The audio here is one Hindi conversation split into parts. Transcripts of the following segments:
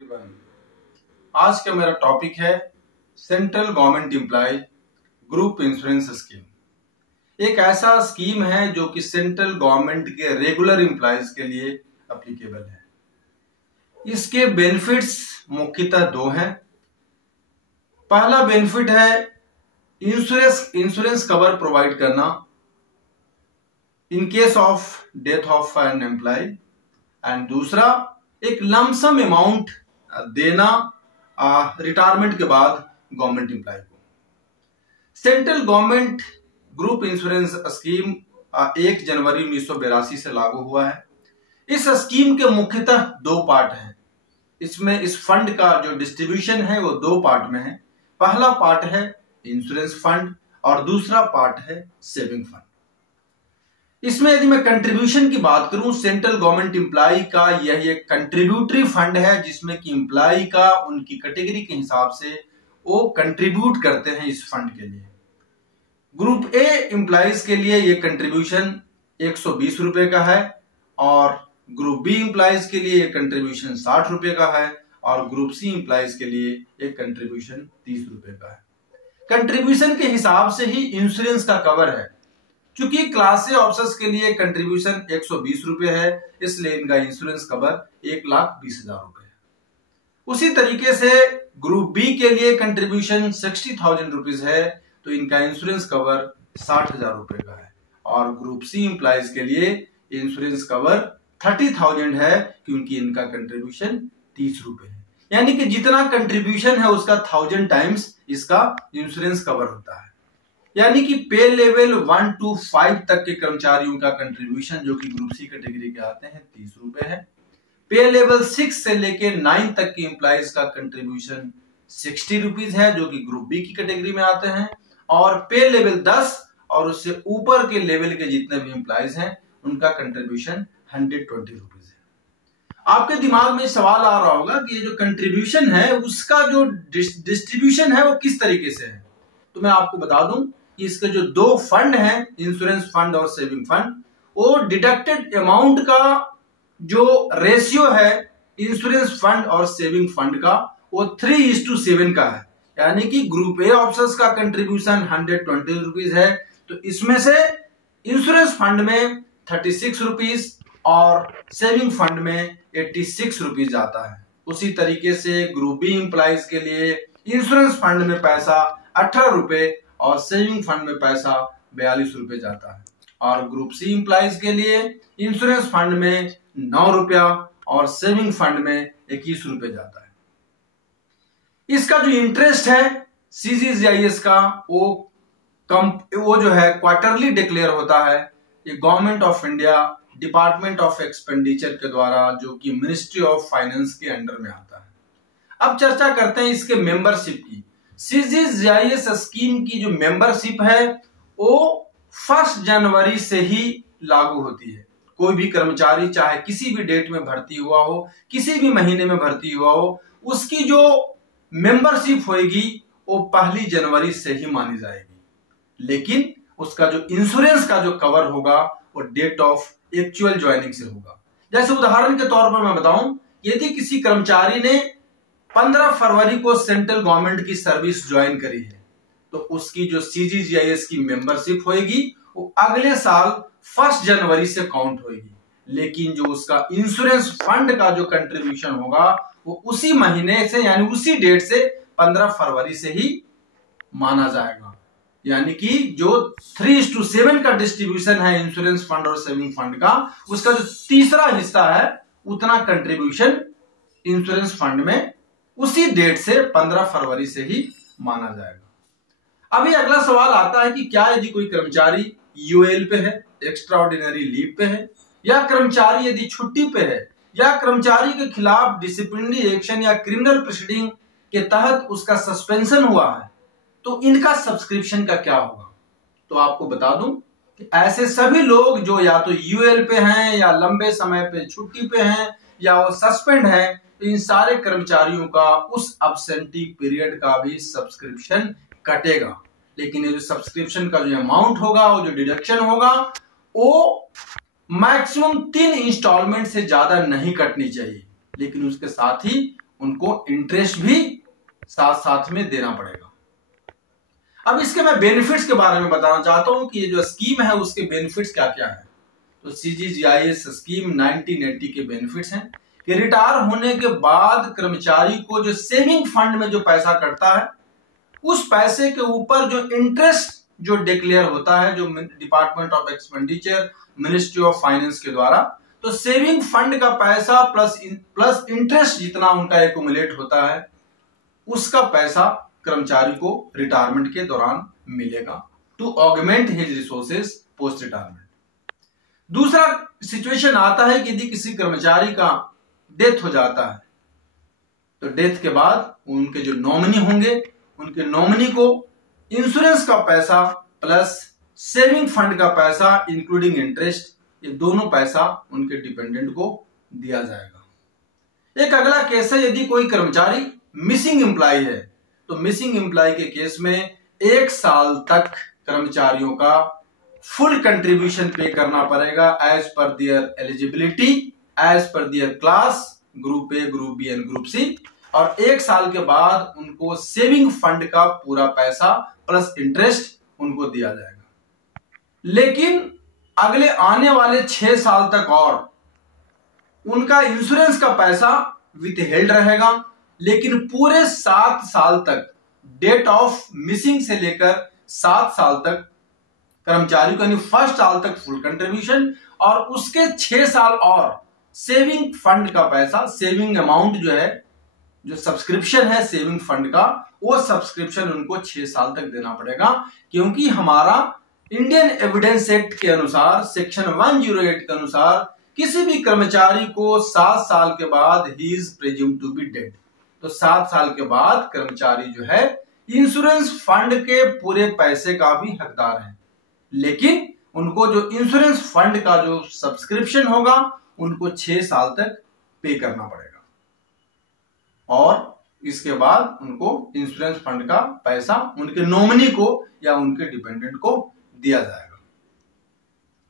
आज का मेरा टॉपिक है central government employee group insurance scheme. एक ऐसा स्कीम है जो कि सेंट्रल गवर्नमेंट के रेगुलर एम्प्लॉयज के लिए एप्लीकेबल है। इसके बेनिफिट्स मुख्यतः दो हैं। पहला बेनिफिट है इंश्योरेंस कवर प्रोवाइड करना in case of death of an employee, and दूसरा एक लमसम अमाउंट देना रिटायरमेंट के बाद गवर्नमेंट एम्प्लॉय को। Central government group insurance scheme 1 जनवरी 1982 से लागू हुआ है। इस स्कीम के मुख्यतः दो पार्ट हैं। इसमें इस फंड का जो डिस्ट्रीब्यूशन है वो दो पार्ट में है। पहला पार्ट है इंश्योरेंस फंड और दूसरा पार्ट है सेविंग फंड। इसमें यदि मैं कंट्रीब्यूशन की बात करूं, सेंट्रल गवर्नमेंट एम्प्लॉय का यह एक कंट्रीब्यूटरी फंड है जिसमें कि एम्प्लॉय का उनकी कैटेगरी के हिसाब से वो कंट्रीब्यूट करते हैं इस फंड के लिए। ग्रुप ए एम्प्लॉयज के लिए ये कंट्रीब्यूशन 120 रुपए का है और ग्रुप बी एम्प्लॉयज के लिए ये कंट्रीब्यूशन 60 रुपए का है और ग्रुप सी एम्प्लॉयज के लिए एक कंट्रीब्यूशन 30 रुपए का है। कंट्रीब्यूशन के हिसाब से ही इंश्योरेंस का कवर है। क्योंकि क्लास ए ऑफिसर्स के लिए कंट्रीब्यूशन 120 रुपए है, इसलिए इनका इंश्योरेंस कवर 1,20,000 रुपए है। उसी तरीके से ग्रुप बी के लिए कंट्रीब्यूशन 60,000 रुपीज है, तो इनका इंश्योरेंस कवर 60,000 रुपए का है। और ग्रुप सी एम्प्लॉयज के लिए इंश्योरेंस कवर 30,000 है क्योंकि इनका कंट्रीब्यूशन 30 रुपए है। यानी कि जितना कंट्रीब्यूशन है उसका 1000 टाइम्स इसका इंश्योरेंस कवर होता है। यानी कि पे लेवल 1 to 5 तक के कर्मचारियों का कंट्रीब्यूशन जो कि ग्रुप सी कैटेगरी के आते हैं 30 रुपए है। पे लेवल 6 से लेके 9 तक के एम्प्लॉयज का कंट्रीब्यूशन 60 रुपीज है जो कि ग्रुप बी की कैटेगरी में आते हैं। और पे लेवल 10 और उससे ऊपर के लेवल के जितने भी एम्प्लॉयज हैं उनका कंट्रीब्यूशन 120 रुपीज है। आपके दिमाग में सवाल आ रहा होगा कि ये जो कंट्रीब्यूशन है उसका जो डिस्ट्रीब्यूशन है वो किस तरीके से है। तो मैं आपको बता दूं कि इसके जो दो फंड हैं, इंश्योरेंस फंड और सेविंग फंड, वो डिडक्टेड अमाउंट का जो रेशियो है इंश्योरेंस फंड और सेविंग फंड का वो 3:7 का है। यानी कि ग्रुप ए ऑफिसर्स का कंट्रीब्यूशन 120 रुपीज है, तो इसमें से इंश्योरेंस फंड में 36 रुपीज और सेविंग फंड में 86 रुपीज आता है। उसी तरीके से ग्रुप बी एम्प्लॉयज के लिए इंश्योरेंस फंड में पैसा 18 रुपए और सेविंग फंड में पैसा 42 रुपए जाता है। और ग्रुप सी एम्प्लॉयज के लिए इंश्योरेंस फंड में 9 रुपया और सेविंग फंड में 21 रुपए जाता है। इसका जो इंटरेस्ट है CGCIS का वो जो है क्वार्टरली डिक्लेयर होता है। ये government of India department of expenditure के द्वारा जो कि मिनिस्ट्री ऑफ फाइनेंस के अंडर में आता है। अब चर्चा करते हैं इसके मेंबरशिप की। CGCIS स्कीम की जो मेंबरशिप है वो 1 जनवरी से ही लागू होती है। कोई भी कर्मचारी चाहे किसी भी डेट में भर्ती हुआ हो, किसी भी महीने में भर्ती हुआ हो, उसकी जो मेंबरशिप होगी वो 1 जनवरी से ही मानी जाएगी। लेकिन उसका जो इंश्योरेंस का जो कवर होगा वो डेट ऑफ एक्चुअल ज्वाइनिंग से होगा। जैसे उदाहरण के तौर पर मैं बताऊं, यदि किसी कर्मचारी ने 15 फरवरी को सेंट्रल गवर्नमेंट की सर्विस ज्वाइन करी है, तो उसकी जो CGCIS की मेंबरशिप होगी वो अगले साल 1 जनवरी से काउंट होगी। लेकिन जो उसका इंश्योरेंस फंड का जो कंट्रीब्यूशन होगा वो उसी महीने से यानी उसी डेट से 15 फरवरी से ही माना जाएगा। यानी कि जो 3:7 का डिस्ट्रीब्यूशन है इंश्योरेंस फंड और सेविंग फंड का, उसका जो तीसरा हिस्सा है उतना कंट्रीब्यूशन इंश्योरेंस फंड में उसी डेट से 15 फरवरी से ही माना जाएगा। अभी अगला सवाल आता है कि क्या यदि कोई कर्मचारी UL पे है, एक्स्ट्रा ऑर्डिनरी लीव पे है, या कर्मचारी यदि छुट्टी पे है, या कर्मचारी के खिलाफ डिसिप्लिनरी एक्शन या क्रिमिनल प्रोसीडिंग के तहत उसका सस्पेंशन हुआ है, तो इनका सब्सक्रिप्शन का क्या होगा। तो आपको बता दूं कि ऐसे सभी लोग जो या तो UL पे हैं या लंबे समय पे छुट्टी पे हैं या वो सस्पेंड है, तो इन सारे कर्मचारियों का उस अब्सेंटी पीरियड का भी सब्सक्रिप्शन कटेगा। लेकिन ये जो सब्सक्रिप्शन का जो अमाउंट होगा, वो जो डिडक्शन होगा, वो मैक्सिमम 3 इंस्टॉलमेंट से ज्यादा नहीं कटनी चाहिए। लेकिन उसके साथ ही उनको इंटरेस्ट भी साथ साथ में देना पड़ेगा। अब इसके मैं बेनिफिट्स के बारे में बताना चाहता हूं कि ये जो स्कीम है उसके बेनिफिट्स क्या क्या है। तो CGGIS स्कीम 1980 के बेनिफिट्स हैं कि रिटायर होने के बाद कर्मचारी को जो सेविंग फंड में जो पैसा कटता है उस पैसे के ऊपर जो इंटरेस्ट जो डिक्लेयर होता है, जो department of expenditure ministry of finance के द्वारा, तो सेविंग फंड का पैसा प्लस इंटरेस्ट जितना उनका एक्यूमुलेट होता है उसका पैसा कर्मचारी को रिटायरमेंट के दौरान मिलेगा to augment his resources post retirement. दूसरा सिचुएशन आता है कि यदि किसी कर्मचारी का डेथ हो जाता है तो डेथ के बाद उनके जो नॉमिनी होंगे उनके नॉमिनी को इंश्योरेंस का पैसा प्लस सेविंग फंड का पैसा इंक्लूडिंग इंटरेस्ट, ये दोनों पैसा उनके डिपेंडेंट को दिया जाएगा। एक अगला केस है यदि कोई कर्मचारी मिसिंग एम्प्लॉय है तो मिसिंग एम्प्लॉय के केस में 1 साल तक कर्मचारियों का फुल कंट्रीब्यूशन पे करना पड़ेगा as per their eligibility, age per their class, group A, group B and group C, और 1 साल के बाद उनको सेविंग फंड का पूरा पैसा प्लस इंटरेस्ट उनको दिया जाएगा। लेकिन अगले आने वाले 6 साल तक और उनका इंश्योरेंस का पैसा विथ हेल्ड रहेगा, लेकिन पूरे 7 साल तक डेट ऑफ मिसिंग से लेकर 7 साल तक कर्मचारी को यानी फर्स्ट साल तक फुल कंट्रीब्यूशन और उसके 6 साल और सेविंग फंड का पैसा, सेविंग अमाउंट जो है, जो सब्सक्रिप्शन है सेविंग फंड का, वो सब्सक्रिप्शन उनको 6 साल तक देना पड़ेगा, क्योंकि हमारा इंडियन एविडेंस एक्ट के अनुसार सेक्शन 108 के अनुसार किसी भी कर्मचारी को 7 साल के बाद ही is presumed to be dead. तो 7 साल के बाद कर्मचारी जो है इंश्योरेंस फंड के पूरे पैसे का भी हकदार है, लेकिन उनको जो इंश्योरेंस फंड का जो सब्सक्रिप्शन होगा उनको 6 साल तक पे करना पड़ेगा और इसके बाद उनको इंश्योरेंस फंड का पैसा उनके नॉमिनी को या उनके डिपेंडेंट को दिया जाएगा।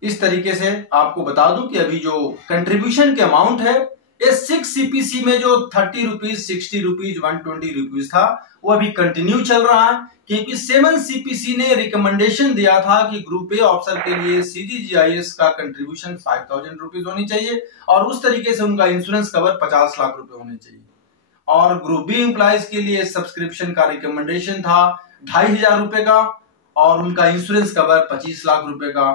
इस तरीके से आपको बता दूं कि अभी जो कंट्रीब्यूशन के अमाउंट है ये 6 CPC में जो 30 रुपीज, 60 रुपीज, 120 रुपीज था वो अभी कंटिन्यू चल रहा है, क्योंकि 7 CPC ने रिकमेंडेशन दिया था कि ग्रुप ए ऑफिसर के लिए CGGIS का कंट्रीब्यूशन 5000 रुपीज होनी चाहिए और उस तरीके से उनका इंश्योरेंस कवर 50 लाख रुपए होने चाहिए। और ग्रुप बी एम्प्लॉइज के लिए सब्सक्रिप्शन का रिकमेंडेशन था 2500 रुपए का और उनका इंश्योरेंस कवर 25 लाख रुपए का।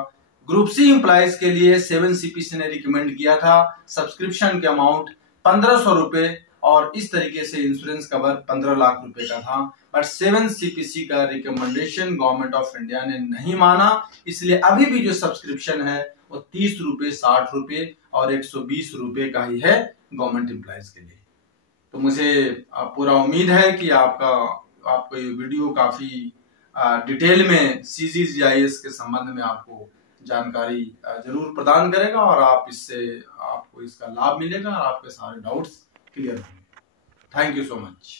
ग्रुप सी एम्प्लॉइज के लिए 7 CPC ने रिकमेंड किया था सब्सक्रिप्शन के अमाउंट 1500 रुपए और इस तरीके से इंश्योरेंस कवर 15 लाख रुपए का था, बट 7 CPC का रिकमेंडेशन गवर्नमेंट ऑफ इंडिया ने नहीं माना, इसलिए अभी भी जो सब्सक्रिप्शन है वो 30 रुपए, 60 रुपए और 120 रुपए का ही है गवर्नमेंट एम्प्लॉइज के लिए। तो मुझे पूरा उम्मीद है कि आपको ये वीडियो काफी डिटेल में CGGIS के संबंध में आपको जानकारी जरूर प्रदान करेगा और आपको इसका लाभ मिलेगा और आपके सारे डाउट्स क्लियर होंगे। Thank you so much.